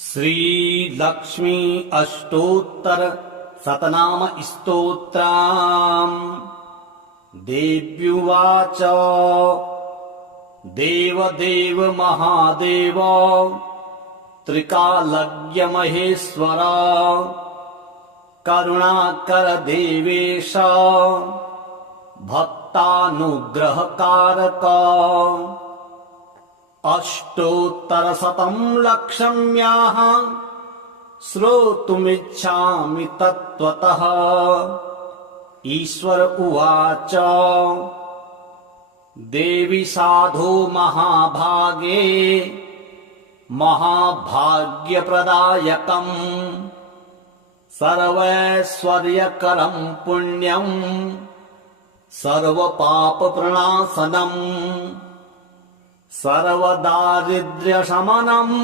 श्री लक्ष्मी अष्टोत्तर शतनाम स्तोत्रम्। देव्युवाच देवदेव महादेव त्रिकालज्ञ महेश्वर करुणाकर देवेश भक्तानुग्रहकारक। अष्टोत्तरशतं लक्षम्याः श्रोतुमिच्छामि तत्त्वतः। ईश्वर उवाच देवी साधो महाभागे महाभाग्यप्रदायकम् सर्वैश्वर्यकरं पुण्यं सर्वपापप्रणाशनम् सर्वदारिद्र्यशमनम्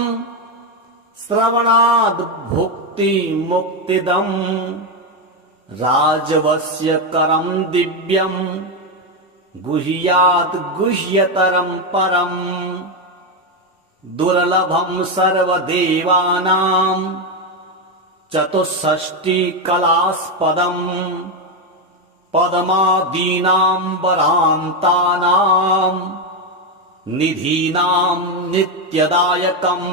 श्रवणाद् भुक्तिमुक्तिदम् राजवश्यकरं दिव्यम् गुह्यात् गुह्यतरं परम् दुर्लभं सर्वदेवानां चतुष्षष्टिकलास्पदम् पद्मादीनाम्बरान्तानां निधीनां नित्यदायकम्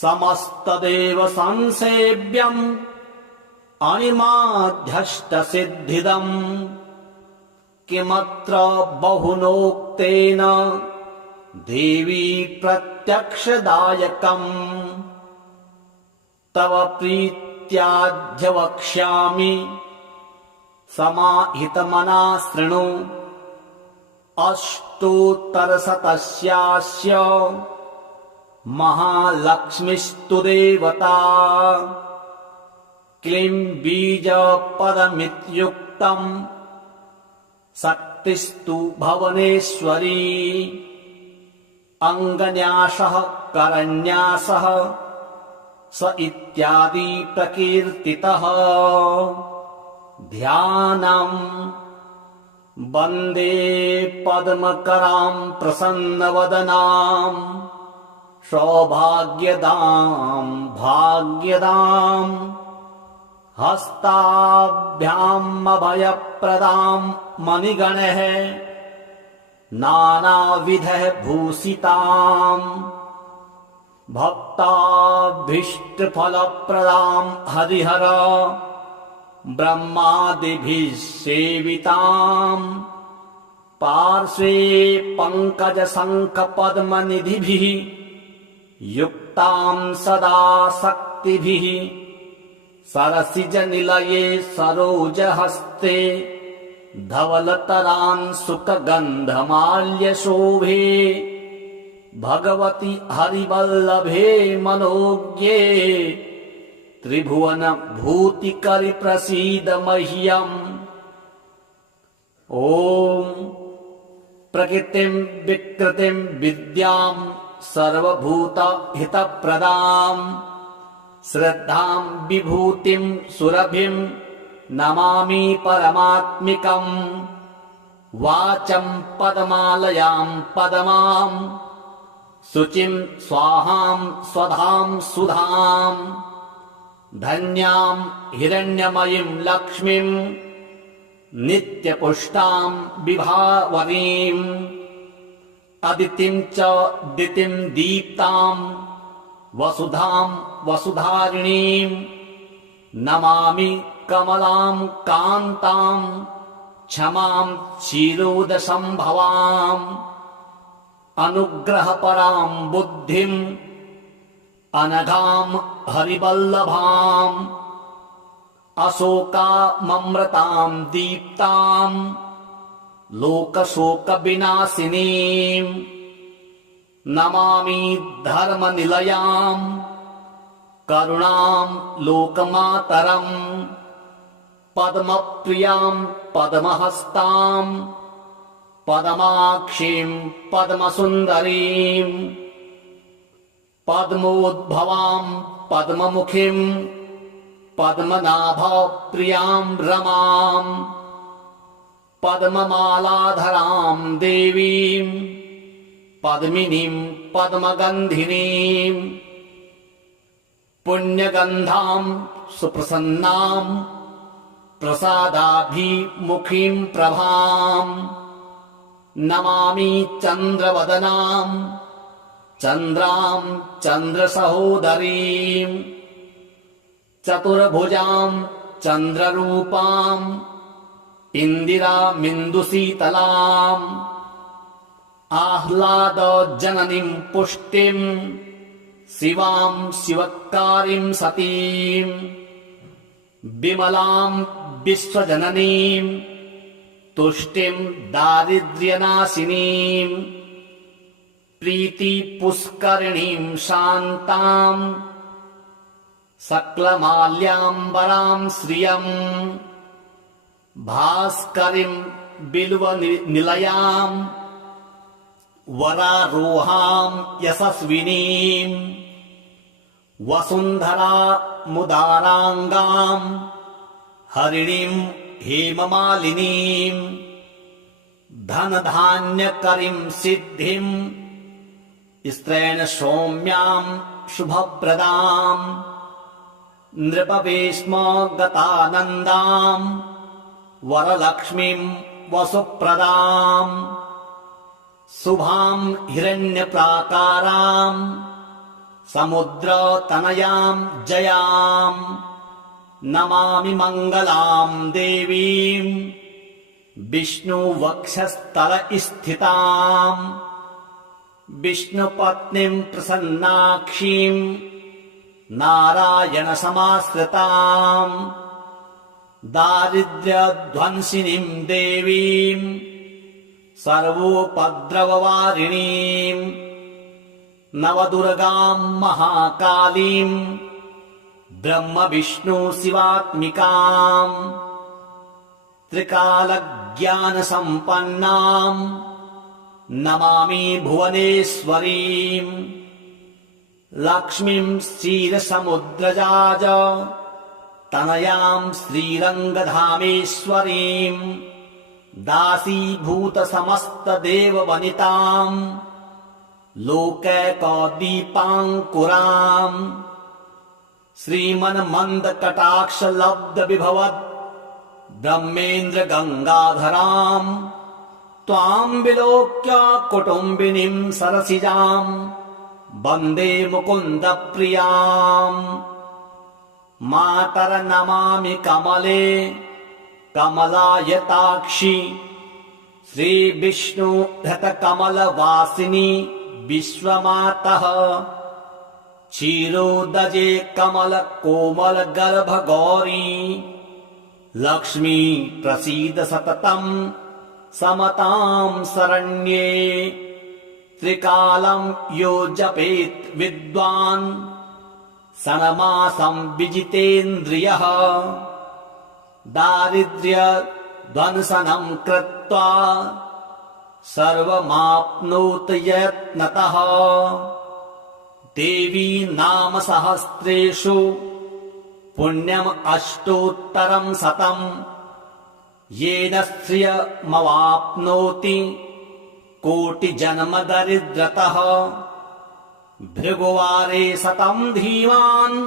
समस्तदेव संसेव्यम् अणिमाध्यष्टसिद्धिदम् किमत्र बहुनोक्तेन देवी प्रत्यक्षदायकम् तव प्रीत्याद्य वक्ष्यामि समाहितमना शृणु। अष्टोत्तरशतस्यास्य महालक्ष्मीस्तु देवता क्लीं बीजपदमित्युक्तम् शक्तिस्तु भुवनेश्वरी अङ्गन्यासः करन्यासः स इत्यादि प्रकीर्तितः। ध्यानम् वन्दे पद्मकरां प्रसन्नवदनां सौभाग्यदां भाग्यदां हस्ताभ्यामभयप्रदां मणिगणैः नानाविधैः भूषितां भक्ताभीष्टफलप्रदां हरिहर ब्रह्मादिभिः सेविताम् पार्श्वे पङ्कजशङ्खपद्मनिधिभिः युक्तां सदा शक्तिभिः सरसिजनिलये सरोजहस्ते धवलतरांशुकगन्धमाल्यशोभे भगवति हरिवल्लभे मनोज्ञे त्रिभुवन भूतिकरि प्रसीद मह्यम्। ॐ प्रकृतिं विकृतिं विद्यां सर्वभूतहितप्रदां श्रद्धां विभूतिं सुरभिं नमामि परमात्मिकम्। वाचं पद्मालयां पद्मां शुचिं स्वाहां स्वधां सुधां धन्यां हिरण्यमयीं लक्ष्मीं नित्यपुष्टां विभावरीम् अदितिं च दितिं दीप्तां वसुधां वसुधारिणीं नमामि कमलां कान्तां क्षमां क्षीरोदसंभवाम् अनुग्रहपरां बुद्धिं अनघां हरिवल्लभाम् अशोकाममृतां दीप्तां लोकशोकविनाशिनीं नमामि धर्मनिलयां करुणां लोकमातरम् पद्मप्रियां पद्महस्तां पद्माक्षीं पद्मसुन्दरीं पद्मोद्भवां पद्ममुखीं पद्मनाभप्रियां रमां पद्ममालाधरां देवीं पद्मिनीं पद्मगन्धिनीं पुण्यगन्धां सुप्रसन्नां प्रसादाभिमुखीं प्रभां नमामि चन्द्रवदनां चन्द्रां चन्द्रसहोदरीं चतुर्भुजां चन्द्ररूपां इन्दिरामिन्दुशीतलाम् आह्लादजननीं पुष्टिं शिवां शिवकारीं सतीं विमलां विश्वजननीं तुष्टिं दारिद्र्यनाशिनीं प्रीतिपुष्करिणीं शान्तां सकलमाल्याम्बरां श्रियं भास्करीं बिल्वनिलयां वरारोहां यशस्विनीं वसुन्धरामुदाराङ्गां हरिणीं हेममालिनीं धनधान्यकरीं सिद्धिं स्त्रैण सौम्यां शुभप्रदां नृपवेश्मगतानन्दां वरलक्ष्मीं वसुप्रदां शुभां हिरण्यप्राकारां समुद्रतनयां जयां नमामि मङ्गलां देवीं विष्णुवक्षस्थलस्थितां विष्णुपत्नीं प्रसन्नाक्षीं नारायणसमाश्रितां दारिद्र्यध्वंसिनीं देवीं सर्वोपद्रववारिणीं नवदुर्गां महाकालीं ब्रह्मविष्णुशिवात्मिकां त्रिकालज्ञानसम्पन्नां नमामि भुवनेश्वरीं लक्ष्मीं क्षीरसमुद्रजाज तनयां श्रीरङ्गधामेश्वरीं दासीभूतसमस्तदेववनितां लोकैकदीपाङ्कुरां श्रीमन्मन्दकटाक्षलब्धविभवद् ब्रह्मेन्द्रगङ्गाधरां त्वां विलोक्य कुटुम्बिनीं सरसिजां वन्दे मुकुन्दप्रियां मातर्नमामि कमले कमलायताक्षि श्रीविष्णुधृतकमलवासिनि विश्वमातः क्षीरोदजे कमलकोमलगर्भगौरी लक्ष्मी प्रसीद सततं समतां शरण्ये त्रिकालं यो जपेत् विद्वान् षण्मासं विजितेन्द्रियः दारिद्र्यध्वंसनं कृत्वा सर्वमाप्नोत यत्नतः देवी नाम सहस्रेषु पुण्यम् अष्टोत्तरं शतं येन श्रियमवाप्नोति कोटिजन्मदरिद्रतः भृगुवारे शतं धीमान्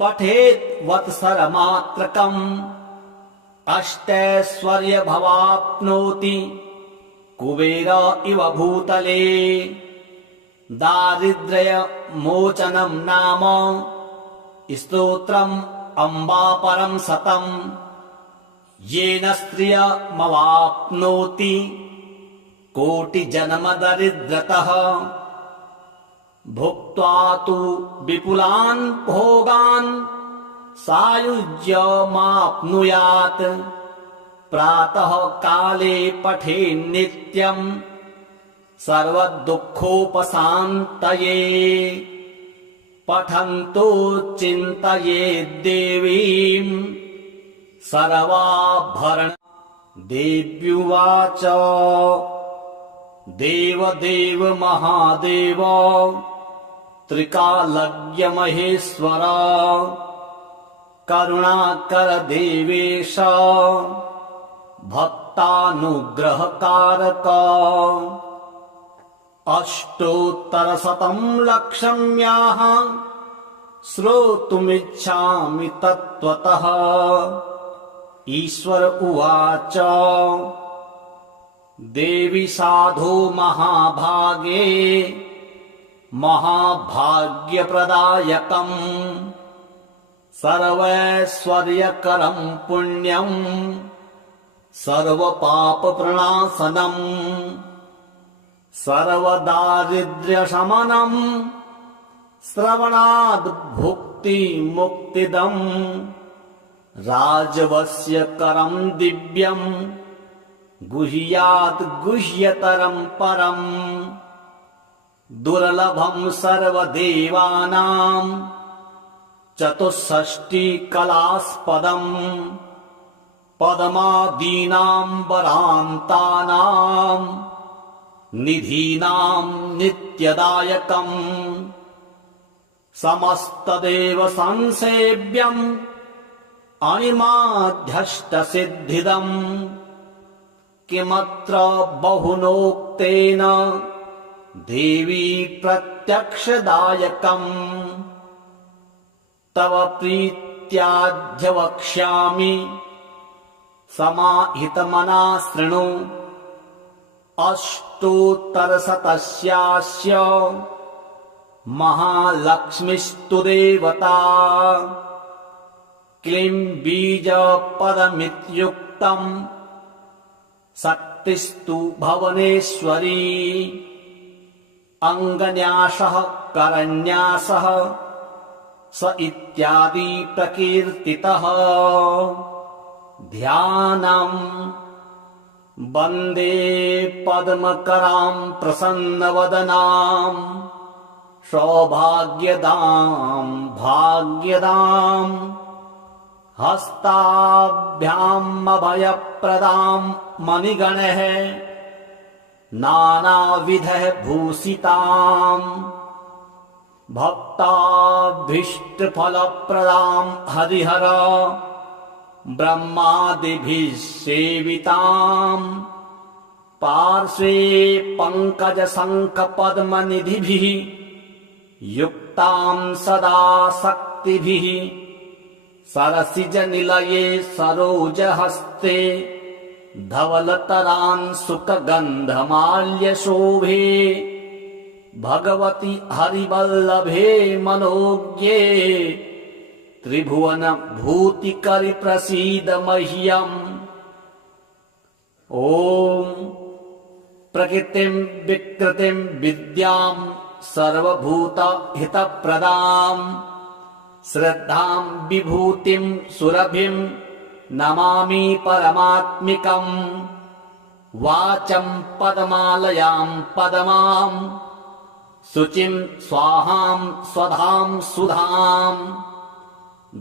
पठेत् वत्सरमात्रकम् अष्टैश्वर्यमवाप्नोति कुबेर इव भूतले दारिद्र्यमोचनं नाम स्तोत्रम् अम्बापरं शतं येन श्रियमवाप्नोति कोटिजन्मदरिद्रतः भुक्त्वा तु विपुलान् भोगान् सायुज्यमाप्नुयात् प्रातः काले पठेन्नित्यम् सर्वदुःखोपशान्तये पठन्तो चिन्तयेद्देवीं सर्वाभरण देव्युवाच देवदेव महादेव त्रिकालज्ञ महेश्वर करुणाकर देवेश भक्तानुग्रहकारक अष्टोत्तरशतं लक्षम्याः श्रोतुमिच्छामि तत्त्वतः। ईश्वर उवाच देवी साधो महाभागे महाभाग्यप्रदायकम् सर्वैश्वर्यकरम् पुण्यम् सर्वपापप्रणाशनम् सर्वदारिद्र्यशमनम् श्रवणाद् भुक्तिमुक्तिदम् राजवस्यकरम् दिव्यम् गुह्यात् गुह्यतरम् परम् दुर्लभम् सर्वदेवानाम् चतुष्षष्टिकलास्पदम् पद्मादीनाम् वरान्तानाम् निधीनाम् नित्यदायकम् समस्तदेव संसेव्यम् अणिमाध्यष्टसिद्धिदम् किमत्र बहुनोक्तेन देवी प्रत्यक्षदायकम् तव प्रीत्याद्य समाहितमना शृणु अष्टोत्तरशतस्यास्य महालक्ष्मीस्तु देवता क्लीं बीजपदमित्युक्तम् शक्तिस्तु भुवनेश्वरी अङ्गन्यासः करन्यासः स इत्यादि प्रकीर्तितः ध्यानम् वन्दे पद्मकरां प्रसन्नवदनां सौभाग्यदां भाग्यदां हस्ताभ्याम् अभयप्रदां मणिगणैः नानाविधैः भूषिताम् भक्ताभीष्टफलप्रदां हरिहर ब्रह्मादिभिः सेविताम् पार्श्वे पङ्कजशङ्खपद्मनिधिभिः युक्तां सदा शक्तिभिः सरसिजनिलये सरोजहस्ते धवलतरांशुकगन्धमाल्यशोभे भगवति हरिवल्लभे मनोज्ञे त्रिभुवन भूतिकरि प्रसीद मह्यम्। ॐ प्रकृतिं विकृतिं विद्यां सर्वभूतहितप्रदां श्रद्धां विभूतिं सुरभिं नमामि परमात्मिकम्। वाचं पद्मालयां पद्मां शुचिं स्वाहां स्वधां सुधां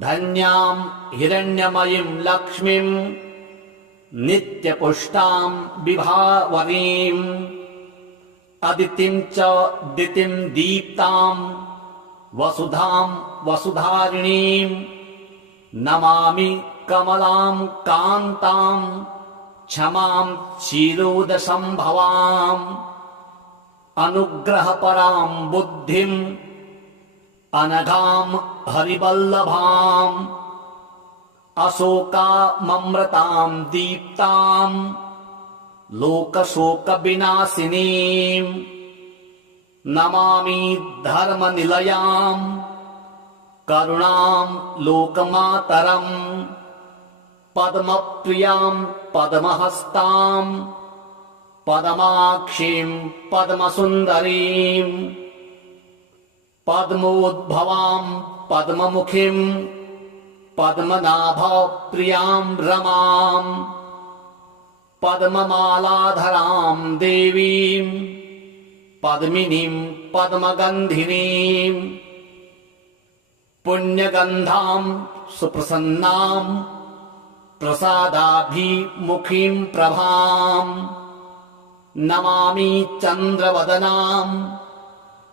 धन्यां हिरण्यमयीं लक्ष्मीं नित्यपुष्टां विभावरीम् अदितिं च दितिं दीप्तां वसुधां वसुधारिणीं नमामि कमलां कान्तां क्षमां क्षीरोदसंभवाम् अनुग्रहपरां बुद्धिम् अनघां हरिवल्लभाम् अशोकाममृतां दीप्तां लोकशोकविनाशिनीं नमामि धर्मनिलयां करुणां लोकमातरम् पद्मप्रियां पद्महस्तां पद्माक्षीं पद्मसुन्दरीं पद्मोद्भवां पद्ममुखीं पद्मनाभप्रियां रमां पद्ममालाधरां देवीं पद्मिनीं पद्मगन्धिनीं पुण्यगन्धां सुप्रसन्नां प्रसादाभिमुखीं प्रभां नमामि चन्द्रवदनां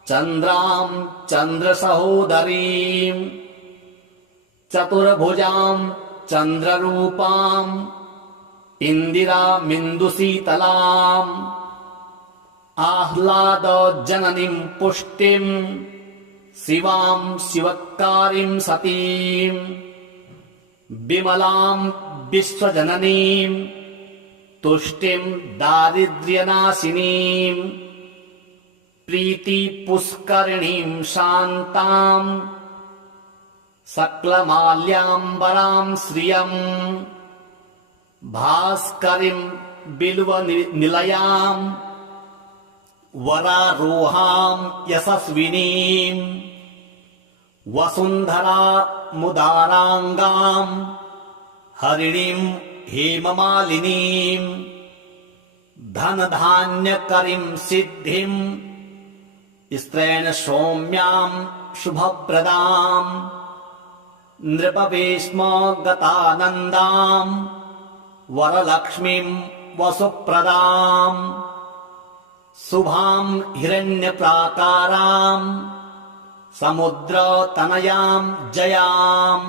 चन्द्रां चन्द्रसहोदरीं चतुर्भुजां चन्द्ररूपां इन्दिरामिन्दुशीतलाम् आह्लादजननीं पुष्टिं शिवां शिवकारीं सतीं विमलां विश्वजननीं तुष्टिं दारिद्र्यनाशिनीं प्रीतिपुष्करिणीं शान्तां सकलमाल्याम्बरां श्रियं भास्करीं बिल्वनिलयां वरारोहां यशस्विनीं वसुन्धरा मुदाराङ्गां हरिणीं हेममालिनीं धनधान्यकरीं सिद्धिं स्त्रैण सौम्यां शुभप्रदां नृपवेश्मगतानन्दां वरलक्ष्मीं वसुप्रदां शुभां हिरण्यप्राकारां समुद्रतनयां जयां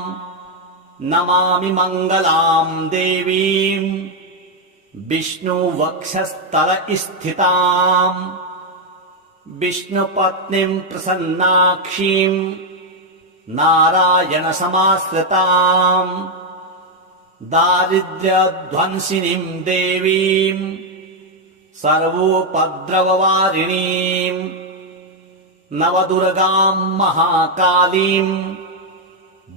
नमामि मङ्गलां देवीं विष्णुवक्षस्थलस्थितां विष्णुपत्नीं प्रसन्नाक्षीं नारायणसमाश्रितां दारिद्र्यध्वंसिनीं देवीं सर्वोपद्रववारिणीं नवदुर्गां महाकालीं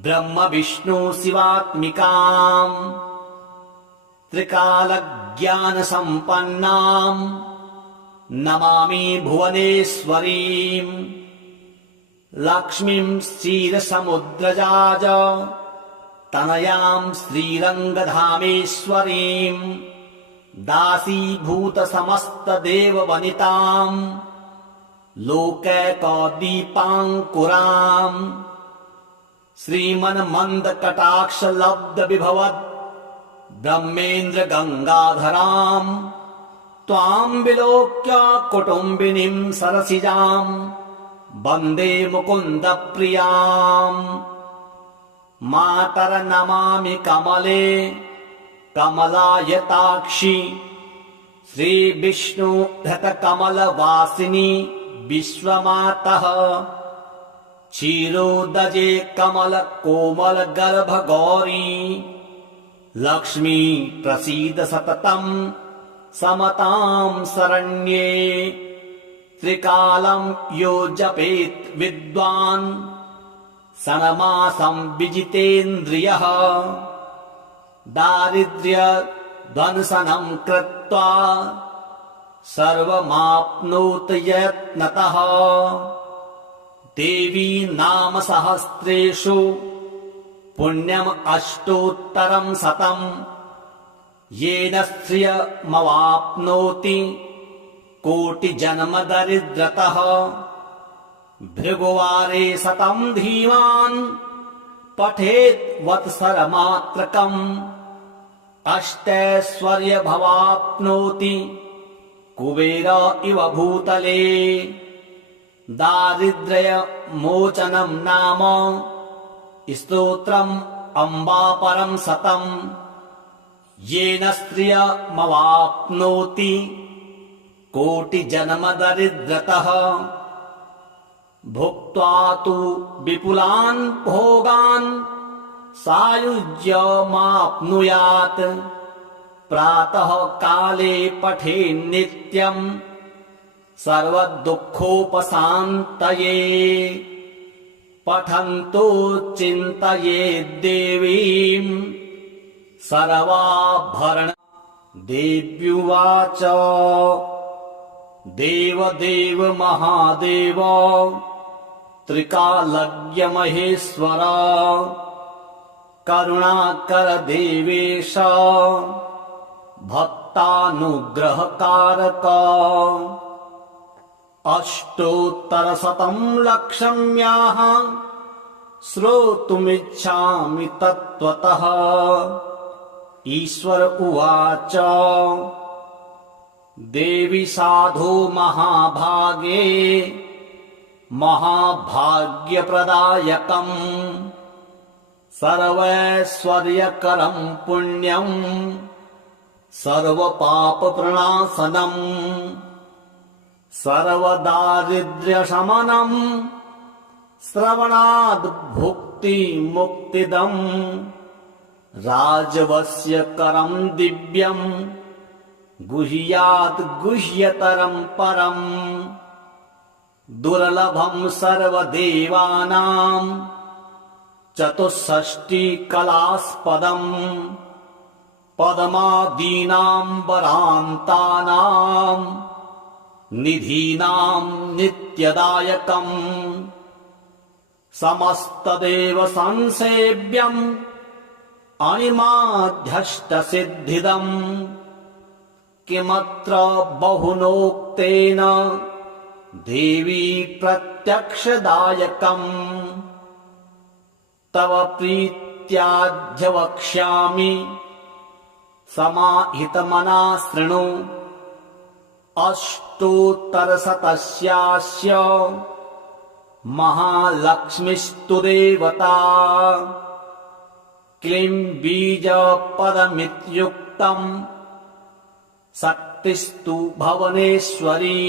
ब्रह्मविष्णुशिवात्मिकां त्रिकालज्ञानसम्पन्नां नमामि भुवनेश्वरीं लक्ष्मीं क्षीरसमुद्रजाज तनयां श्रीरङ्गधामेश्वरीं दासीभूतसमस्तदेववनितां लोकैकदीपाङ्कुरां श्रीमन्मन्दकटाक्षलब्धविभवद् ब्रह्मेन्द्रगङ्गाधरां त्वां विलोक्य कुटुम्बिनीं सरसिजां वन्दे मुकुन्दप्रियां मातर्नमामि कमले कमलायताक्षि श्रीविष्णुधृतकमलवासिनि विश्वमातः क्षीरोदजे कमलकोमलगर्भगौरी लक्ष्मी प्रसीद सततं समतां शरण्ये त्रिकालं यो जपेत् विद्वान् षण्मासं विजितेन्द्रियः दारिद्र्यध्वंसनं कृत्वा सर्वमाप्नोत यत्नतः देवी नाम सहस्रेषु पुण्यम् अष्टोत्तरं शतं येन श्रियमवाप्नोति कोटिजन्मदरिद्रतः भृगुवारे शतं धीमान् पठेत् वत्सरमात्रकम् अष्टैश्वर्यमवाप्नोति कुबेर इव भूतले दारिद्र्यमोचनं नाम स्तोत्रम् अम्बापरं शतं येन श्रियमवाप्नोति कोटिजन्मदरिद्रतः भुक्त्वा तु विपुलान् भोगान् सायुज्यमाप्नुयात् प्रातः काले पठेन्नित्यम् सर्वदुःखोपशान्तये पठन्तो चिन्तयेद्देवीं सर्वाभरण देव्युवाच देवदेव महादेव त्रिकालज्ञ महेश्वर करुणाकर देवेश भक्तानुग्रहकारक अष्टोत्तरशतं लक्ष्म्याः श्रोतुमिच्छामि तत्त्वतः ईश्वर उवाच देवी साधो महाभागे महाभाग्यप्रदायकम् सर्वैश्वर्यकरं पुण्यम् सर्वपापप्रणाशनम् सर्वदारिद्र्यशमनम् श्रवणाद् भुक्ति मुक्तिदम् राजवस्य करम् दिव्यम् गुह्यात् गुह्यतरम् परम् दुर्लभम् सर्वदेवानाम् चतुष्षष्टिकलास्पदम् पद्मादीनाम् वरान्तानाम् निधीनाम् नित्यदायकम् समस्तदेव संसेव्यम् अणिमाध्यष्टसिद्धिदम् किमत्र बहुनोक्तेन देवी प्रत्यक्षदायकम् तव प्रीत्याद्य वक्ष्यामि समाहितमना शृणु अष्टोत्तरशतस्यास्य महालक्ष्मीस्तु देवता क्लीं बीजपदमित्युक्तम् शक्तिस्तु भुवनेश्वरी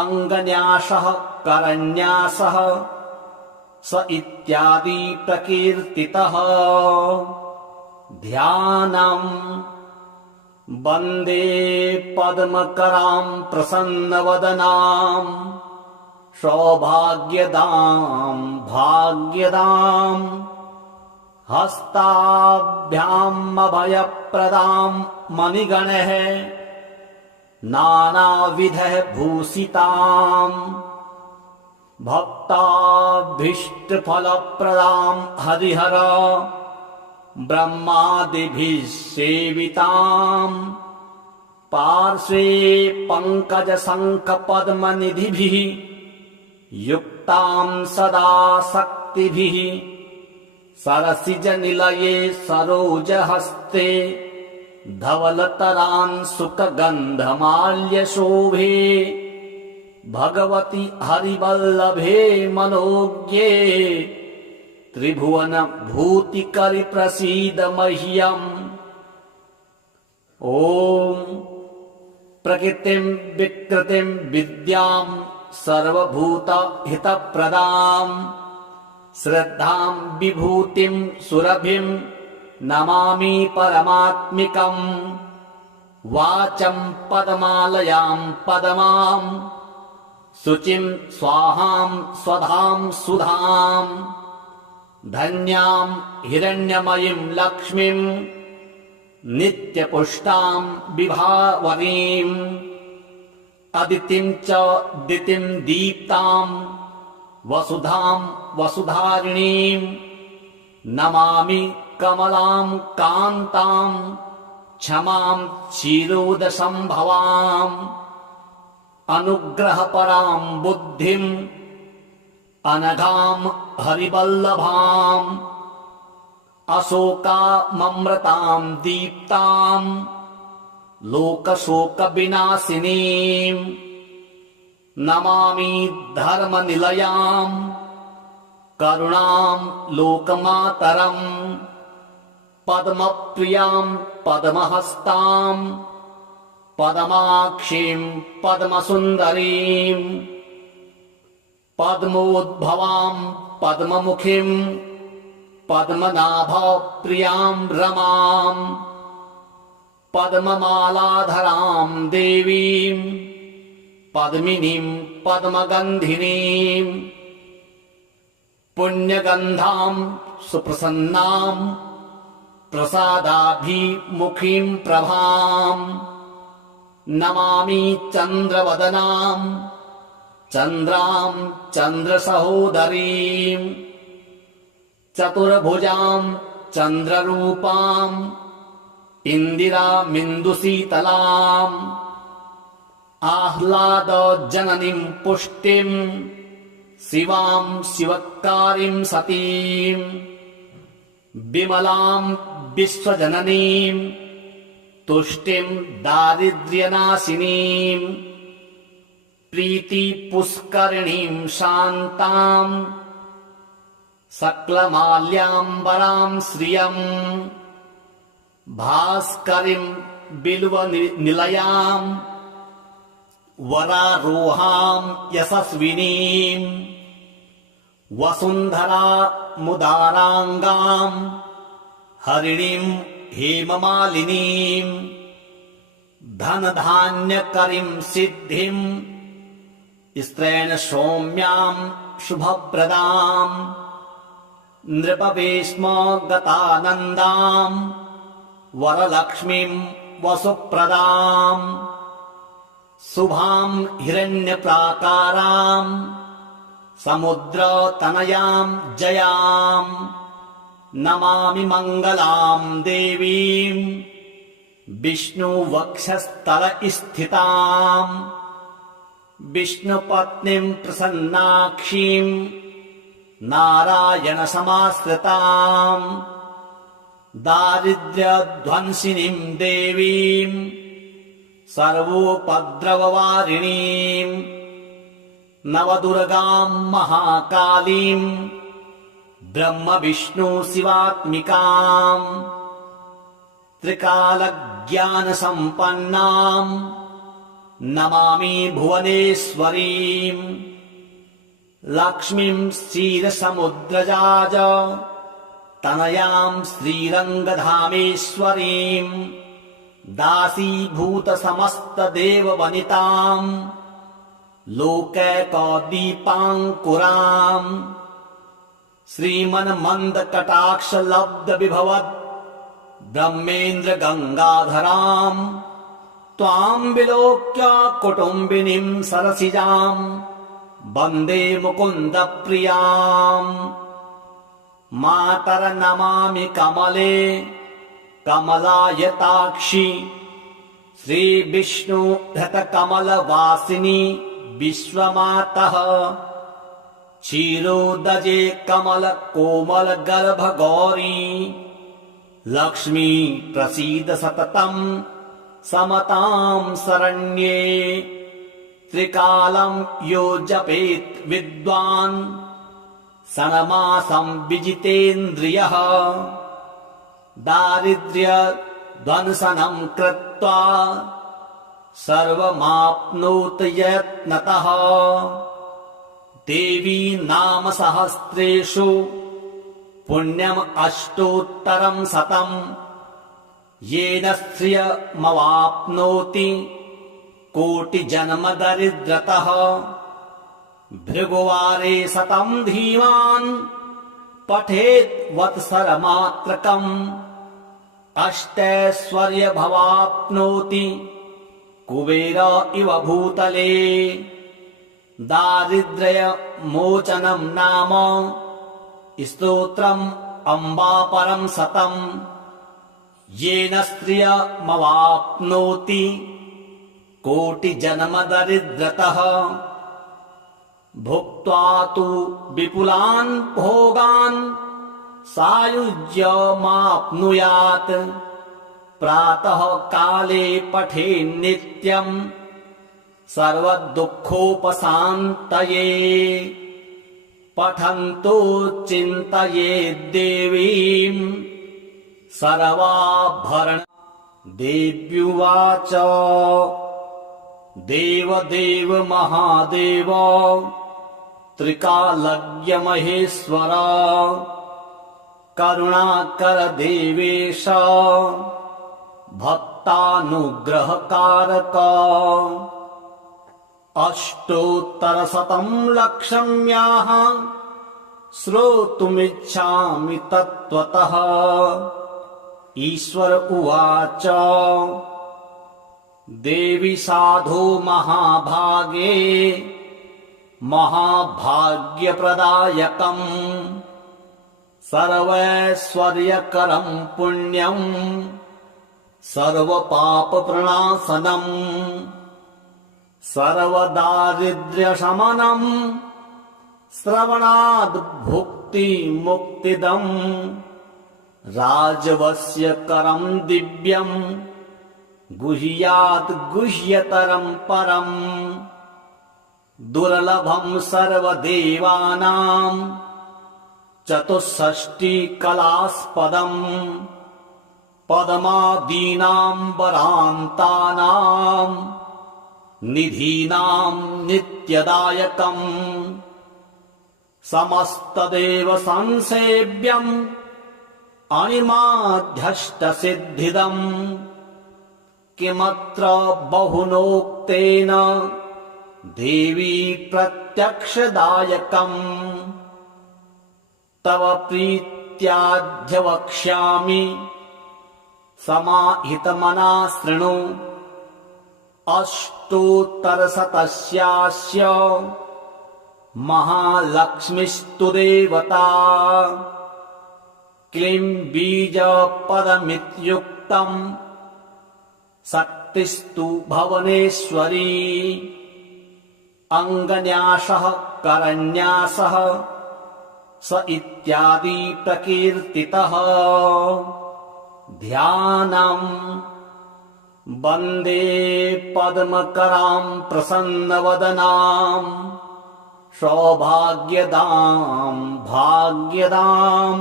अङ्गन्यासः करन्यासः स इत्यादि प्रकीर्तितः ध्यानम् वन्दे पद्मकरां प्रसन्नवदनां सौभाग्यदां भाग्यदां हस्ताभ्याम् अभयप्रदां मणिगणैः नानाविधैः भूषिताम् भक्ताभीष्टफलप्रदां हरिहर ब्रह्मादिभिः सेविताम् पार्श्वे पङ्कजशङ्खपद्मनिधिभिः युक्तां सदा शक्तिभिः सरसिजनिलये सरोजहस्ते धवलतरांशुकगन्धमाल्यशोभे भगवति हरिवल्लभे मनोज्ञे त्रिभुवनभूतिकरि प्रसीद मह्यम् ॐ प्रकृतिं विकृतिं विद्यां सर्वभूतहितप्रदां श्रद्धां विभूतिं सुरभिं नमामि परमात्मिकम् वाचं पद्मालयां पद्मां शुचिं स्वाहां स्वधां सुधां धन्यां हिरण्यमयीं लक्ष्मीं नित्यपुष्टां विभावरीम् अदितिं च दितिं दीप्तां वसुधां वसुधारिणीं नमामि कमलां कान्तां क्षमां क्षीरोदसम्भवाम् अनुग्रहपरां बुद्धिम् अनघां हरिवल्लभाम् अशोकाममृतां दीप्तां लोकशोकविनाशिनीं नमामि धर्मनिलयां करुणां लोकमातरम् पद्मप्रियां पद्महस्तां पद्माक्षीं पद्मसुन्दरीं पद्मोद्भवां पद्ममुखीं पद्मनाभप्रियां रमां पद्ममालाधरां देवीं पद्मिनीं पद्मगन्धिनीं पुण्यगन्धां सुप्रसन्नां प्रसादाभिमुखीं प्रभां नमामि चन्द्रवदनां चन्द्रां चन्द्रसहोदरीं चतुर्भुजां चन्द्ररूपां इन्दिरामिन्दुशीतलाम् आह्लादजननीं पुष्टिं शिवां शिवकारीं सतीं विमलां विश्वजननीं तुष्टिं दारिद्र्यनाशिनीं प्रीतिपुष्करिणीं शान्तां सकलमाल्याम्बरां श्रियं भास्करीं बिल्वनिलयां वरारोहां यशस्विनीं वसुन्धरा मुदाराङ्गाम् हरिणीम् हेममालिनीम् धनधान्यकरीम् सिद्धिम् स्त्रैण सौम्याम् शुभप्रदाम् नृपवेश्म गतानन्दाम् वरलक्ष्मीम् वसुप्रदाम् शुभाम् हिरण्यप्राकाराम् समुद्रतनयाम् जयाम् नमामि मङ्गलाम् देवीम् विष्णुवक्षस्थलस्थिताम् विष्णुपत्नीम् प्रसन्नाक्षीम् नारायणसमाश्रिताम् दारिद्र्यध्वंसिनीम् देवीम् सर्वोपद्रववारिणीम् नवदुर्गाम् महाकालीम् ब्रह्मविष्णुशिवात्मिकाम् त्रिकालज्ञानसम्पन्नाम् नमामि भुवनेश्वरीम् लक्ष्मीम् क्षीरसमुद्रजाज तनयाम् श्रीरङ्गधामेश्वरीम् दासीभूतसमस्तदेववनिताम् लोकैकदीपाङ्कुराम् श्रीमन्मन्दकटाक्षलब्धविभवद् ब्रह्मेन्द्रगङ्गाधराम् त्वाम् विलोक्य कुटुम्बिनीम् सरसिजाम् वन्दे मुकुन्दप्रियाम् मातरनमामि कमले कमलायताक्षि श्रीविष्णुधृतकमलवासिनि विश्वमातः क्षीरोदजे कमलकोमलगर्भगौरी लक्ष्मी प्रसीद सततम् समताम् शरण्ये त्रिकालम् यो जपेत् विद्वान् षण्मासम् विजितेन्द्रियः दारिद्र्यध्वंसनम् कृत्वा सर्वमाप्नोत यत्नतः देवी नाम सहस्रेषु पुण्यम् अष्टोत्तरम् शतम् येन श्रियमवाप्नोति कोटिजन्मदरिद्रतः भृगुवारे शतम् धीमान् पठेत् वत्सरमात्रकम् अष्टैश्वर्यमवाप्नोति कुबेर इव भूतले दारिद्र्यमोचनम् नाम स्तोत्रम् अम्बापरम् शतम् येन श्रियमवाप्नोति कोटिजन्मदरिद्रतः भुक्त्वा तु विपुलान् भोगान् सायुज्यमाप्नुयात् प्रातः काले पठेन्नित्यम् सर्वदुःखोपशान्तये पठन्तो चिन्तयेद्देवीम् सर्वाभरण देव्युवाच देवदेव महादेव त्रिकालज्ञ महेश्वर करुणाकर देवेश भक्तानुग्रहकारक अष्टोत्तरशतम् लक्षम्याः श्रोतुमिच्छामि तत्त्वतः ईश्वर उवाच देवी साधो महाभागे महाभाग्यप्रदायकम् सर्वैश्वर्यकरम् पुण्यम् सर्वपापप्रणाशनम् सर्वदारिद्र्यशमनम् श्रवणाद् भुक्तिमुक्तिदम् राजवस्यकरम् दिव्यम् गुह्यात् गुह्यतरम् परम् दुर्लभम् सर्वदेवानाम् चतुष्षष्टिकलास्पदम् पद्मादीनाम् वरान्तानाम् निधीनाम् नित्यदायकम् समस्तदेव संसेव्यम् अणिमाध्यष्टसिद्धिदम् किमत्र बहुनोक्तेन देवी प्रत्यक्षदायकम् तव प्रीत्याद्य वक्ष्यामि समाहितमना शृणु अष्टोत्तरशतस्यास्य महालक्ष्मीस्तु देवता क्लीं बीजपदमित्युक्तम् शक्तिस्तु भुवनेश्वरी अङ्गन्यासः करन्यासः स इत्यादि प्रकीर्तितः ध्यानम् वन्दे पद्मकरां प्रसन्नवदनां सौभाग्यदां भाग्यदां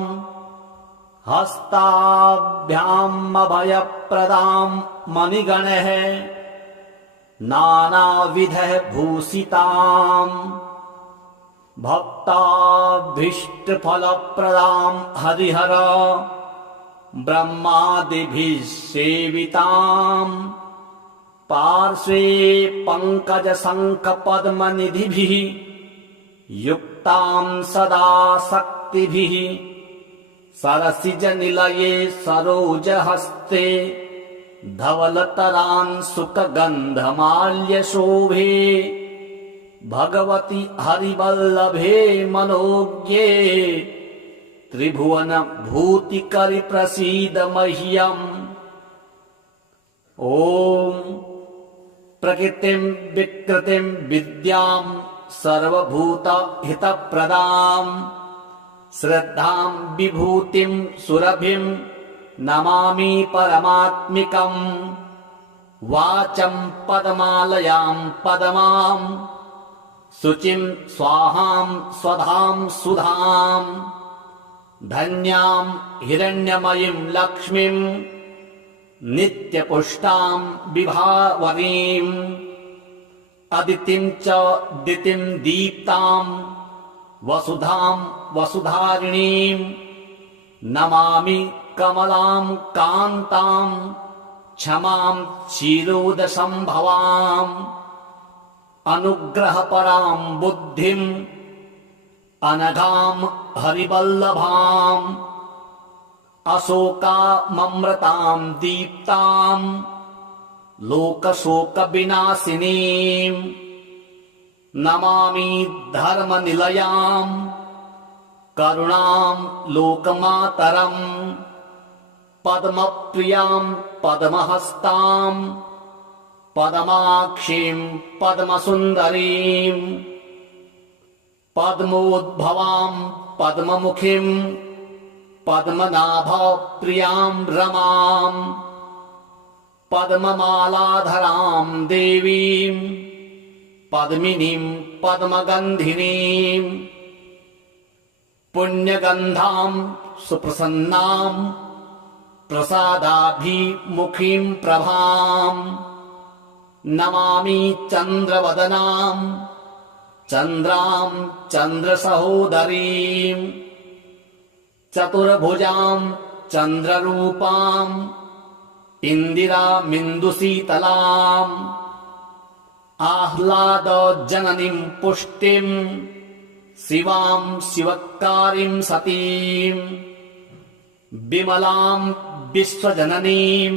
हस्ताभ्याम् अभयप्रदां मणिगणैः नानाविधः भूषितां भक्ताभीष्टफलप्रदां हरिहर ब्रह्मादिभिः सेवितां पार्श्वे पङ्कजशङ्खपद्मनिधिभिः युक्तां सदा शक्तिभिः सरसिजनिलये सरोजहस्ते धवलतरांशुकगन्धमाल्यशोभे भगवति हरिवल्लभे मनोज्ञे त्रिभुवनभूतिकरि प्रसीद मह्यम् ॐ प्रकृतिं विकृतिं विद्यां सर्वभूतहितप्रदां श्रद्धां विभूतिं सुरभिं नमामि परमात्मिकम् वाचं पदमालयां पदमां शुचिं स्वाहां स्वधां सुधां धन्यां हिरण्यमयीं लक्ष्मीं नित्यपुष्टां विभावरीं अदितिं च दितिं दीप्तां वसुधां वसुधारिणीं नमामि कमलां कान्तां क्षमां क्षीरोदसम्भवाम् अनुग्रहपरां बुद्धिम् अनघां हरिवल्लभाम् अशोकाममृतां दीप्तां लोकशोकविनाशिनीं नमामि धर्मनिलयां करुणां लोकमातरम् पद्मप्रियां पद्महस्तां पद्माक्षीं पद्मसुन्दरीं पद्मोद्भवां पद्ममुखीं पद्मनाभप्रियां रमां पद्ममालाधरां देवीं पद्मिनीं पद्मगन्धिनीं पुण्यगन्धां सुप्रसन्नां प्रसादाभिमुखीं प्रभां नमामि चन्द्रवदनां चन्द्रां चन्द्रसहोदरीं चतुर्भुजां चन्द्ररूपां इन्दिरामिन्दुशीतलाम् आह्लादजननीं पुष्टिं शिवां शिवकारीं सतीं विमलां विश्वजननीं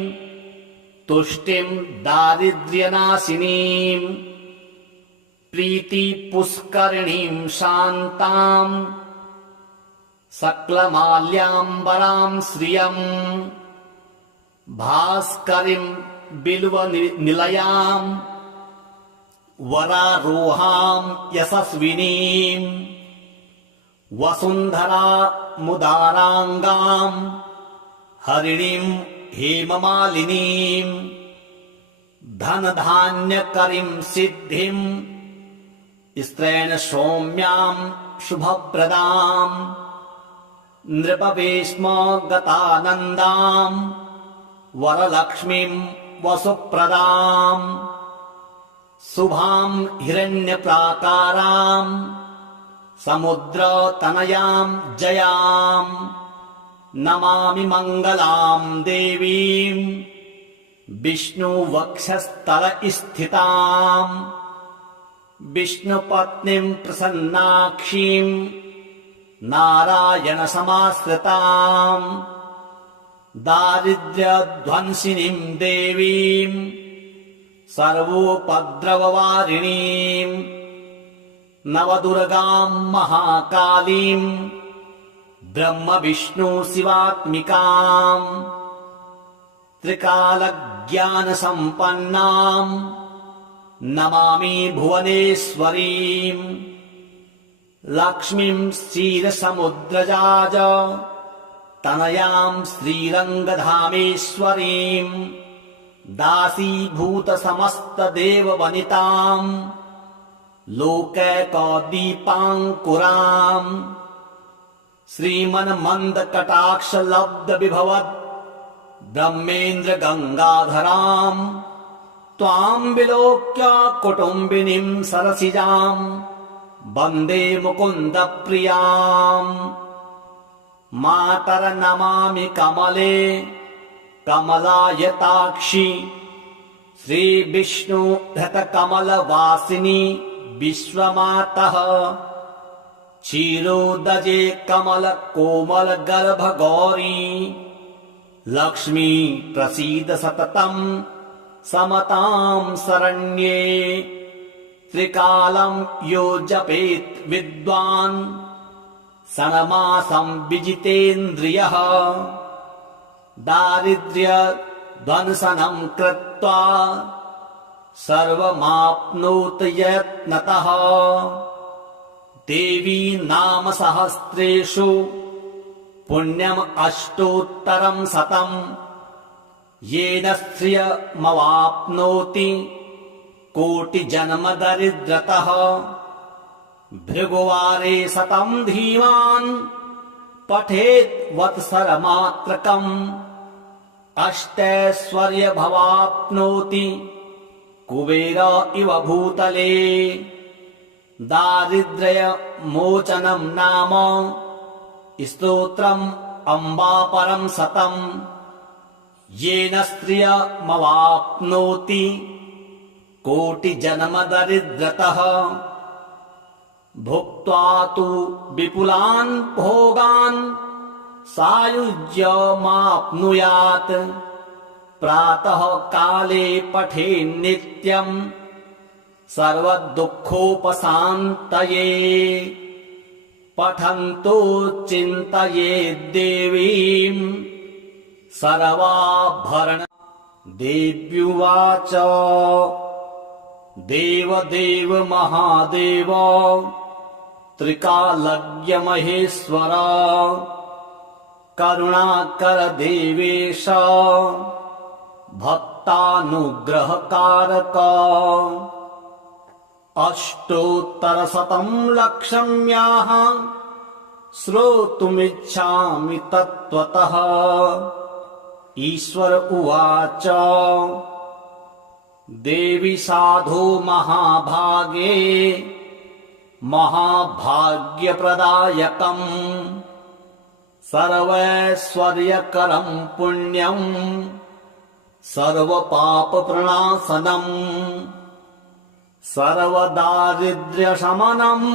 तुष्टिं दारिद्र्यनाशिनीं प्रीतिपुष्करिणीं शान्तां सकलमाल्याम्बरां श्रियं भास्करीं बिल्वनिलयां वरारोहां यशस्विनीं वसुन्धरामुदाराङ्गां हरिणीं हेममालिनीं धनधान्यकरीं सिद्धिं स्त्रैण सौम्यां शुभप्रदां नृपवेश्मगतानन्दां वरलक्ष्मीं वसुप्रदां शुभां हिरण्यप्राकारां समुद्रतनयां जयां नमामि मङ्गलां देवीं विष्णुवक्षस्थलस्थितां विष्णुपत्नीं प्रसन्नाक्षीं नारायणसमाश्रितां दारिद्र्यध्वंसिनीं देवीं सर्वोपद्रववारिणीं नवदुर्गां महाकालीं ब्रह्मविष्णुशिवात्मिकां त्रिकालज्ञानसम्पन्नां नमामि भुवनेश्वरीं लक्ष्मीं क्षीरसमुद्रजाज तनयां श्रीरङ्गधामेश्वरीं दासीभूतसमस्तदेववनितां लोकैकदीपाङ्कुराम् श्रीमन्मन्दकटाक्षलब्धविभवद् ब्रह्मेन्द्रगङ्गाधरां त्वां विलोक्य कुटुम्बिनीं सरसिजां वन्दे मुकुन्दप्रियाम् मातर्नमामि कमले कमलायताक्षि श्रीविष्णुधृतकमलवासिनि विश्वमातः क्षीरोदजे कमलकोमलगर्भगौरी लक्ष्मी प्रसीद सततं समतां शरण्ये त्रिकालं यो जपेत् विद्वान् षण्मासं विजितेन्द्रियः दारिद्र्यध्वंसनं कृत्वा सर्वमाप्नोत यत्नतः देवी नाम सहस्रेषु पुण्यम् अष्टोत्तरं शतं येन श्रियमवाप्नोति कोटिजन्मदरिद्रतः भृगुवारे शतं धीमान् पठेत् वत्सरमात्रकम् अष्टैश्वर्यमवाप्नोति कुबेर इव भूतले दारिद्र्यमोचनं नाम स्तोत्रम् अम्बापरं शतं येन स्त्रियमवाप्नोति कोटिजन्मदरिद्रतः भुक्त्वा तु विपुलान् भोगान् सायुज्यमाप्नुयात् प्रातः काले पठेन्नित्यम् सर्वदुःखोपशान्तये पठन्तो चिन्तयेद्देवीं सर्वाभरण देव्युवाच देवदेव महादेव त्रिकालज्ञ महेश्वर करुणाकर देवेश भक्तानुग्रहकारक अष्टोत्तरशतं लक्ष्म्याः श्रोतुमिच्छामि तत्त्वतः ईश्वर उवाच देवी साधो महाभागे महाभाग्यप्रदायकम् सर्वैश्वर्यकरं पुण्यं सर्वपापप्रणाशनम् सर्वदारिद्र्यशमनम्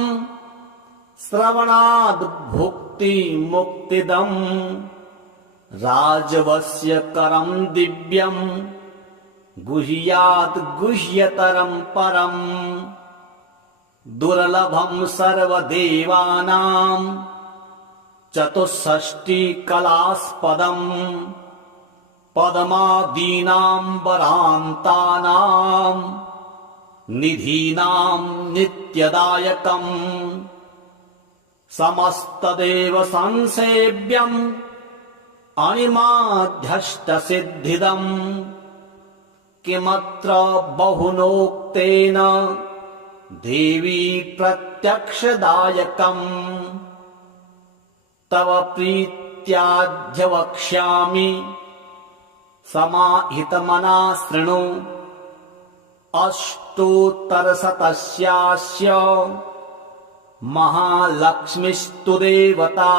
श्रवणाद् भुक्तिमुक्तिदम् राजवस्यकरं दिव्यम् गुह्यात् गुह्यतरं परम् दुर्लभं सर्वदेवानां चतुष्षष्टिकलास्पदम् पद्मादीनां वरान्तानां निधीनां नित्यदायकम् समस्तदेव संसेव्यम् अणिमाध्यष्टसिद्धिदम् किमत्र बहुनोक्तेन देवी प्रत्यक्षदायकम् तव प्रीत्याद्य वक्ष्यामि समाहितमना शृणु अष्टोत्तरशतस्यास्य महालक्ष्मीस्तु देवता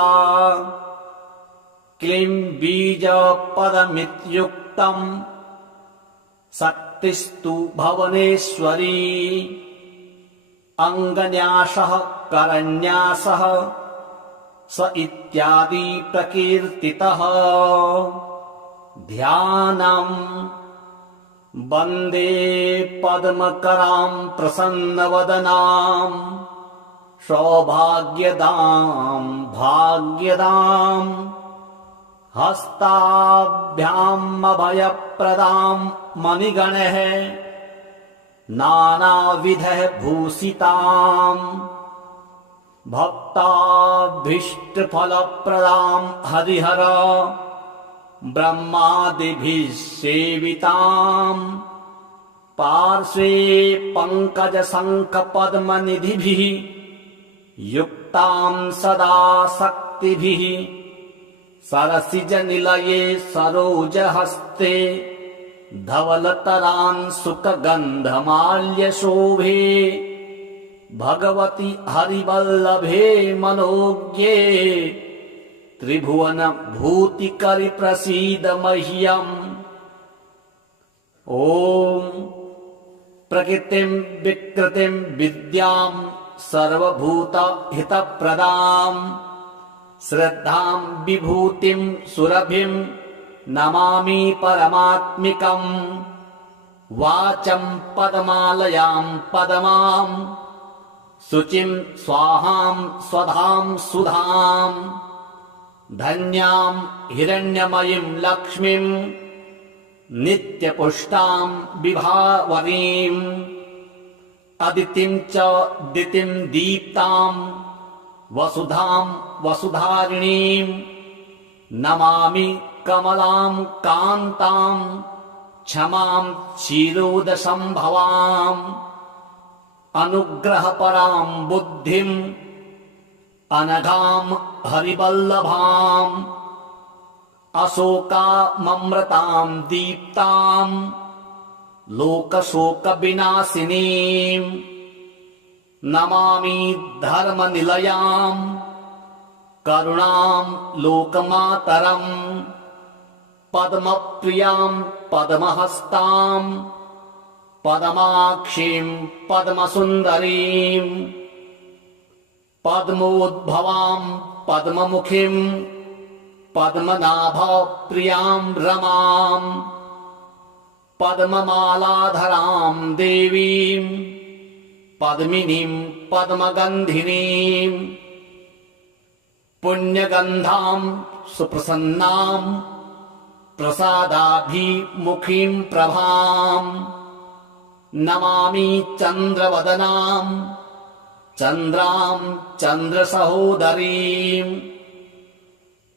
क्लीं बीजपदमित्युक्तम् शक्तिस्तु भुवनेश्वरी अङ्गन्यासः करन्यासः स इत्यादि प्रकीर्तितः ध्यानम् वन्दे पद्मकरां प्रसन्नवदनां सौभाग्यदां भाग्यदां हस्ताभ्याम् अभयप्रदां मणिगणैः नानाविधः भूषितां भक्ताभीष्टफलप्रदां हरिहर ब्रह्मादिभिः सेवितां पार्श्वे पङ्कजशङ्खपद्मनिधिभिः युक्तां सदा शक्तिभिः सरसिजनिलये सरोजहस्ते धवलतरांशुकगन्धमाल्यशोभे भगवति हरिवल्लभे मनोज्ञे त्रिभुवन भूतिकरि प्रसीद मह्यम् ॐ प्रकृतिं विकृतिं विद्यां सर्वभूत हितप्रदां श्रद्धां विभूतिं सुरभिं नमामि परमात्मिकम् वाचं पदमालयां पदमां शुचिं स्वाहां स्वधां सुधां धन्यां हिरण्यमयीं लक्ष्मीं नित्यपुष्टां विभावरीं अदितिं च दितिं दीप्तां वसुधां वसुधारिणीं नमामि कमलां कान्तां क्षमां क्षीरोदसंभवाम् अनुग्रहपरां बुद्धिम् अनघां हरिवल्लभाम् अशोकाममृतां दीप्तां लोकशोकविनाशिनीं नमामि धर्मनिलयां करुणां लोकमातरम् पद्मप्रियां पद्महस्तां पद्माक्षीं पद्मसुन्दरीं पद्मोद्भवां पद्ममुखीं पद्मनाभप्रियां रमां पद्ममालाधरां देवीं पद्मिनीं पद्मगन्धिनीं पुण्यगन्धां सुप्रसन्नां प्रसादाभिमुखीं प्रभां नमामि चन्द्रवदनां चन्द्रां चन्द्रसहोदरीं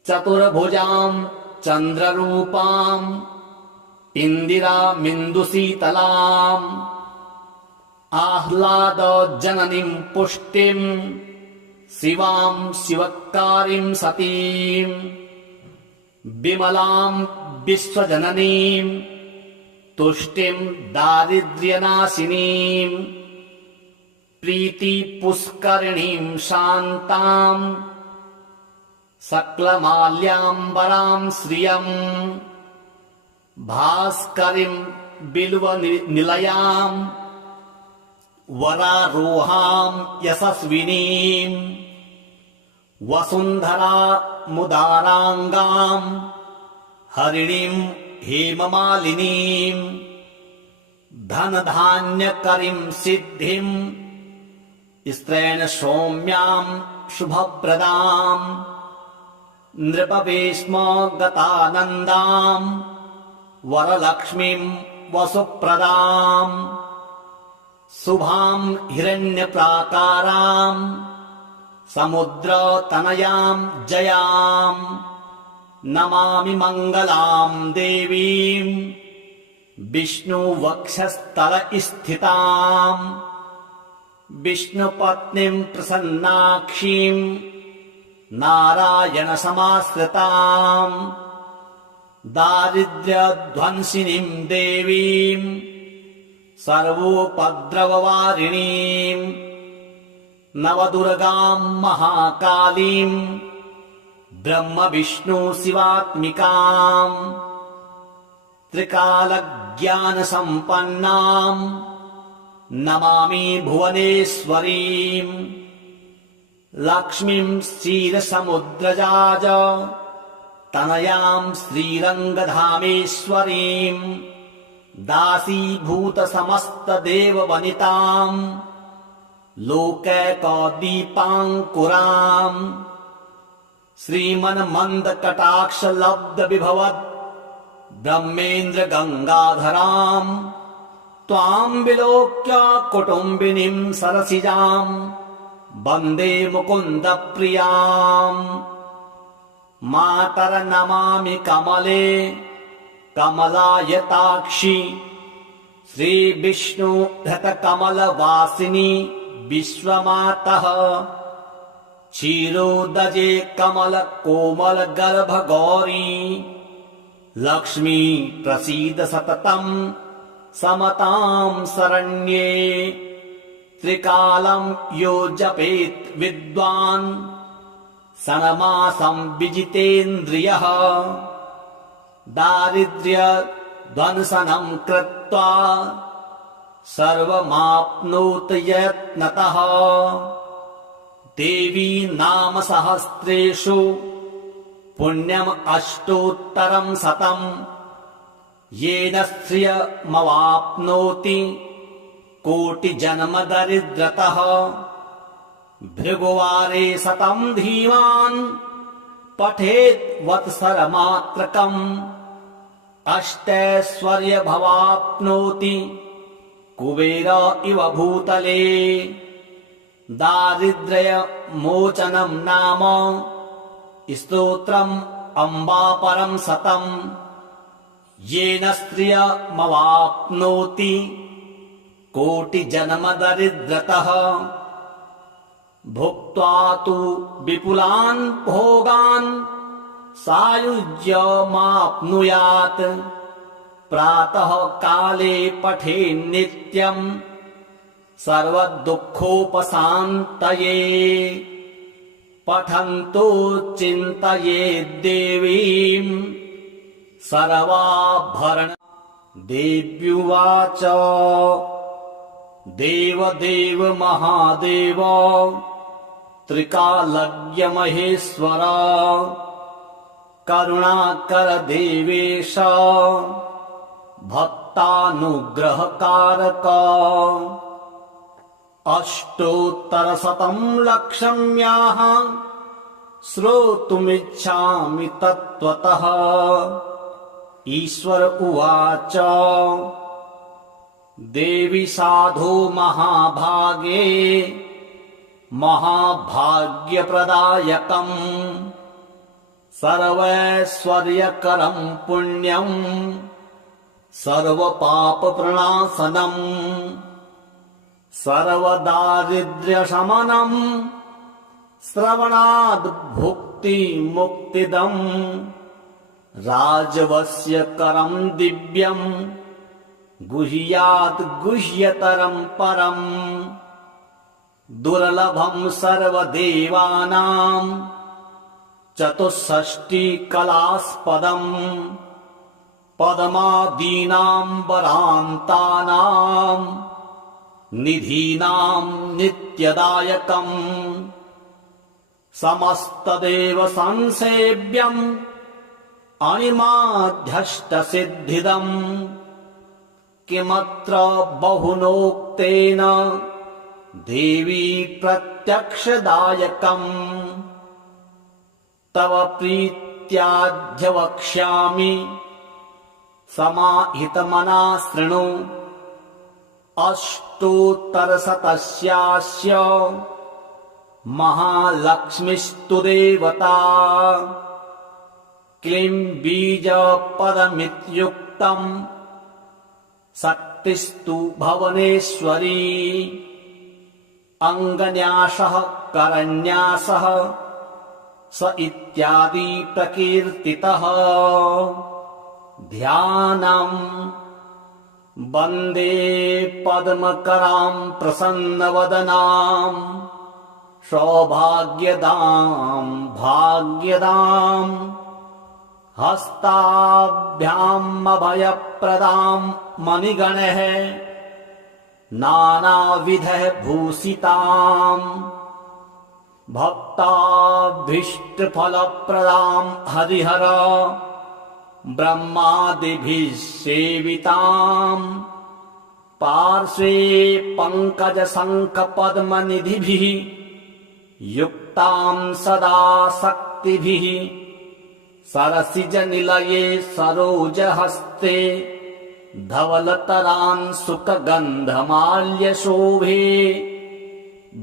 चतुर्भुजां चन्द्ररूपां इन्दिरामिन्दुशीतलाम् आह्लादजननीं पुष्टिं शिवां शिवकारीं सतीं विमलां विश्वजननीं तुष्टिं दारिद्र्यनाशिनीं प्रीतिपुष्करिणीं शान्तां सकलमाल्याम्बरां श्रियं भास्करीं बिल्वनिलयां वरारोहां यशस्विनीं वसुन्धरामुदाराङ्गां हरिणीं हेममालिनीं धनधान्यकरीं सिद्धिं स्त्रैण सौम्यां शुभप्रदां नृपवेश्मगतानन्दां वरलक्ष्मीं वसुप्रदां शुभां हिरण्यप्राकारां समुद्रतनयां जयां नमामि मङ्गलां देवीं विष्णुवक्षस्थलस्थितां विष्णुपत्नीं प्रसन्नाक्षीं नारायणसमाश्रितां दारिद्र्यध्वंसिनीं देवीं सर्वोपद्रववारिणीं नवदुर्गां महाकालीं ब्रह्म विष्णु शिवात्मिकां त्रिकालज्ञानसम्पन्नां नमामि भुवनेश्वरीं लक्ष्मीं क्षीरसमुद्रजाज तनयां श्रीरङ्गधामेश्वरीं दासीभूतसमस्तदेववनितां लोकैकदीपाङ्कुराम् श्रीमन्मन्दकटाक्षलब्धविभवद् ब्रह्मेन्द्र गङ्गाधराम् त्वां विलोक्य कुटुम्बिनीं सरसिजां वन्दे मुकुन्दप्रियाम् मातर्नमामि कमले कमलायताक्षि श्रीविष्णुधृतकमलवासिनि विश्वमातः क्षीरोदजे कमलकोमलगर्भगौरी लक्ष्मी प्रसीद सततं समतां शरण्ये त्रिकालं यो जपेत् विद्वान् षण्मासं विजितेन्द्रियः दारिद्र्यध्वंसनं कृत्वा सर्वमाप्नोत यत्नतः देवी नाम सहस्रेषु पुण्यम् अष्टोत्तरं शतं येन श्रियमवाप्नोति कोटिजन्मदरिद्रतः भृगुवारे शतं धीमान् पठेत् वत्सरमात्रकम् अष्टैश्वर्यमवाप्नोति कुबेर इव भूतले दारिद्र्यमोचनं नाम स्तोत्रम् अम्बापरं शतं येन स्त्रियमवाप्नोति कोटिजन्मदरिद्रतः भुक्त्वा तु विपुलान् भोगान् सायुज्यमाप्नुयात् प्रातः काले पठेन्नित्यम् सर्वदुःखोपशान्तये पठन्तो चिन्तयेद्देवीम् सर्वाभरण देव्युवाच देवदेव महादेव त्रिकालज्ञ महेश्वर करुणाकर देवेश भक्तानुग्रहकारक अष्टोत्तरशतं लक्ष्म्याः श्रोतुमिच्छामि तत्त्वतः ईश्वर उवाच देवी साधो महाभागे महाभाग्यप्रदायकम् सर्वैश्वर्यकरं पुण्यं सर्वपापप्रणाशनम् सर्वदारिद्र्यशमनम् श्रवणाद् भुक्तिमुक्तिदम् राजवस्यकरं दिव्यम् गुह्यात् गुह्यतरं परम् दुर्लभं सर्वदेवानां चतुष्षष्टिकलास्पदम् पद्मादीनां वरान्तानां निधीनां नित्यदायकम् समस्तदेव संसेव्यम् अणिमाध्यष्टसिद्धिदम् किमत्र बहुनोक्तेन देवी प्रत्यक्षदायकम् तव प्रीत्याद्य वक्ष्यामि समाहितमना शृणु अष्टोत्तरशतस्यास्य महालक्ष्मीस्तु देवता क्लीं बीजपदमित्युक्तम् शक्तिस्तु भुवनेश्वरी अङ्गन्यासः करन्यासः स इत्यादि प्रकीर्तितः ध्यानम् वन्दे पद्मकरां प्रसन्नवदनां सौभाग्यदां भाग्यदां हस्ताभ्याम् अभयप्रदां मणिगणैः नानाविधः भूषितां भक्ताभीष्टफलप्रदां हरिहर ब्रह्मादिभिः सेवितां पार्श्वे पङ्कजशङ्खपद्मनिधिभिः युक्तां सदा शक्तिभिः सरसिजनिलये सरोजहस्ते धवलतरांशुकगन्धमाल्यशोभे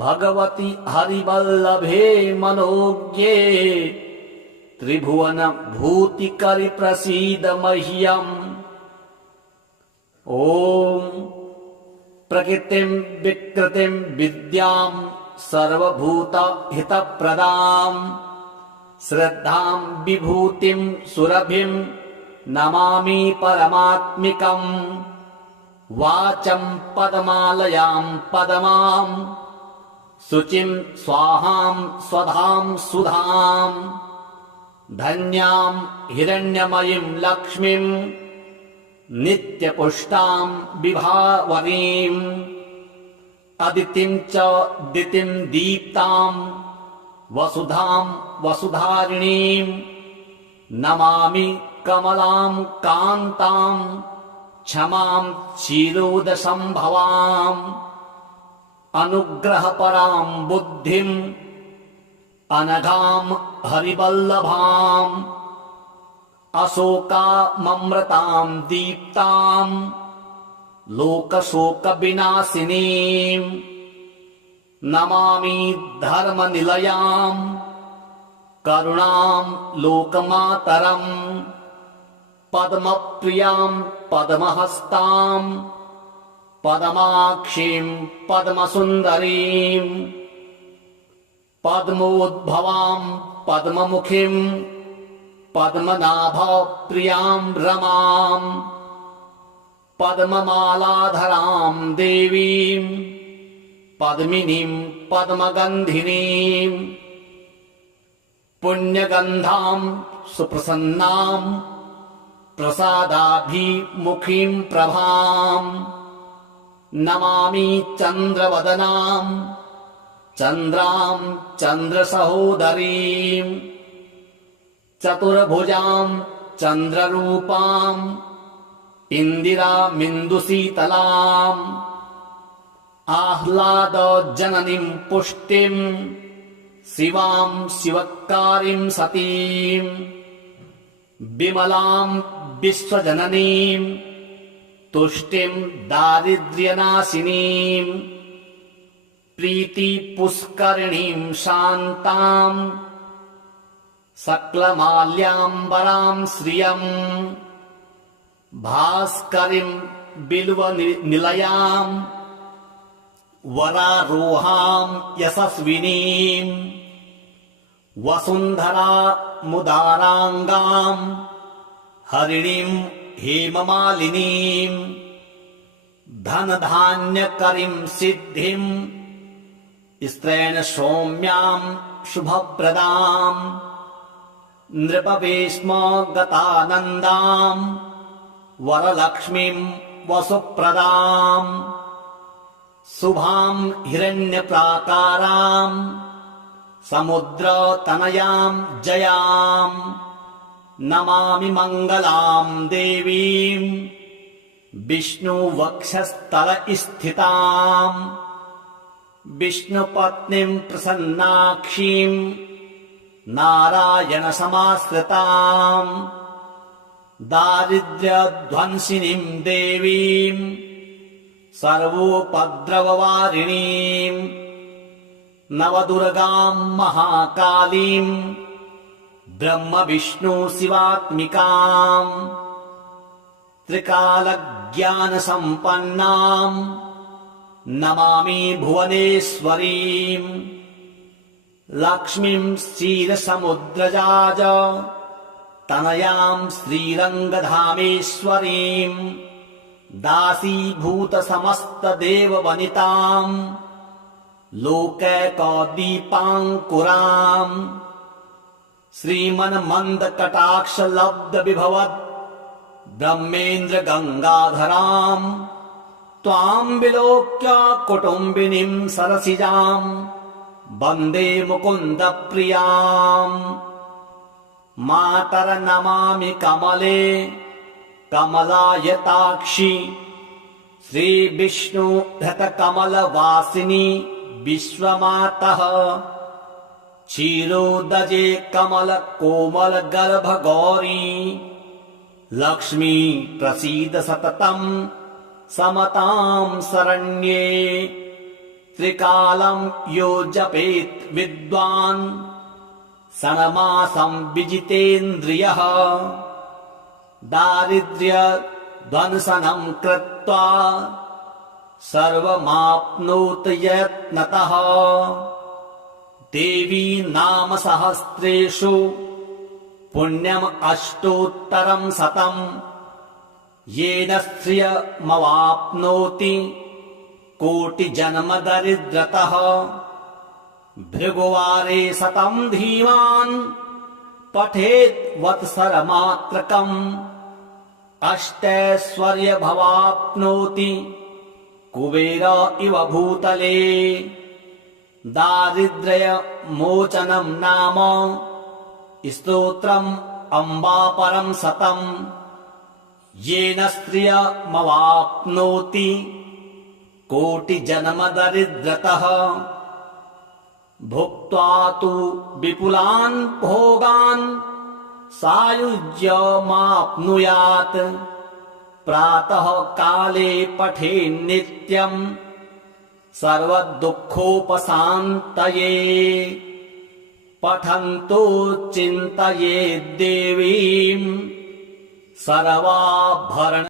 भगवति हरिवल्लभे मनोज्ञे त्रिभुवनभूतिकरि प्रसीद मह्यम्। ॐ प्रकृतिं विकृतिं विद्यां सर्वभूतहितप्रदां श्रद्धां विभूतिं सुरभिं नमामि परमात्मिकम्। वाचं पदमालयां पदमां शुचिं स्वाहां स्वधां सुधां धन्यां हिरण्यमयीं लक्ष्मीं नित्यपुष्टां विभावरीम् अदितिं च दितिं दीप्तां वसुधां वसुधारिणीं नमामि कमलां कान्तां क्षमां क्षीरोदसंभवाम् अनुग्रहपरां बुद्धिम् अनघां हरिवल्लभाम् अशोकाममृतां दीप्तां लोकशोकविनाशिनीं नमामि धर्मनिलयां करुणां लोकमातरम् पद्मप्रियां पद्महस्तां पद्माक्षीं पद्मसुन्दरीं पद्मोद्भवां पद्ममुखीं पद्मनाभप्रियां रमां पद्ममालाधरां देवीं पद्मिनीं पद्मगन्धिनीं पुण्यगन्धां सुप्रसन्नां प्रसादाभिमुखीं प्रभां नमामि चन्द्रवदनां चन्द्रां चन्द्रसहोदरीं चतुर्भुजां चन्द्ररूपां इन्दिरामिन्दुशीतलाम् आह्लादजननीं पुष्टिं शिवां शिवकारीं सतीं विमलां विश्वजननीं तुष्टिं दारिद्र्यनाशिनीं प्रीतिपुष्करिणीं शान्तां सकलमाल्याम्बरां श्रियम् भास्करीं बिल्वनिलयां वरारोहां यशस्विनीं वसुन्धरामुदाराङ्गां हरिणीं हेममालिनीं धनधान्यकरीं सिद्धिं स्त्रैण सौम्यां शुभप्रदां नृपवेश्मगतानन्दां वरलक्ष्मीं वसुप्रदां शुभां हिरण्यप्राकारां समुद्रतनयां जयां नमामि मङ्गलां देवीं विष्णुवक्षस्थलस्थितां विष्णुपत्नीं प्रसन्नाक्षीं नारायणसमाश्रितां दारिद्र्यध्वंसिनीं देवीं सर्वोपद्रववारिणीं नवदुर्गां महाकालीं ब्रह्मविष्णुशिवात्मिकां त्रिकालज्ञानसम्पन्नां नमामि भुवनेश्वरीं लक्ष्मीं क्षीरसमुद्रजाज तनयां श्रीरङ्गधामेश्वरीं दासीभूतसमस्तदेववनितां लोकैकदीपाङ्कुराम् श्रीमन्मन्दकटाक्षलब्धविभवद् ब्रह्मेन्द्र गङ्गाधराम् त्वाम् विलोक्य कुटुम्बिनीम् सरसिजाम् वन्दे मुकुन्द प्रियाम्। मातर नमामि कमले कमलायताक्षि श्रीविष्णु धृतकमलवासिनि विश्वमातः क्षीरोदजे कमल कोमल गर्भ गौरी लक्ष्मी प्रसीद सततम् समतां शरण्ये। त्रिकालं यो जपेत् विद्वान् षण्मासं विजितेन्द्रियः दारिद्र्यध्वंसनं कृत्वा सर्वमाप्नोति यत्नतः। देवी नाम सहस्रेषु पुण्यम् अष्टोत्तरं शतम् येन श्रियमवाप्नोति कोटिजन्म दरिद्रतः। भृगुवारे शतं धीमान् पठेत् वत्सरमात्रकम् अष्टैश्वर्यमवाप्नोति कुबेर इव भूतले। दारिद्र्यमोचनं नाम स्तोत्रम् अम्बापरं शतम् येन श्रियमवाप्नोति कोटिजन्म दरिद्रतः। भुक्त्वा तु विपुलान् भोगान् सायुज्यमाप्नुयात्। प्रातः काले पठेन्नित्यम् सर्वदुःखोपशान्तये। पठन्तो चिन्तयेद्देवीम् सर्वाभरण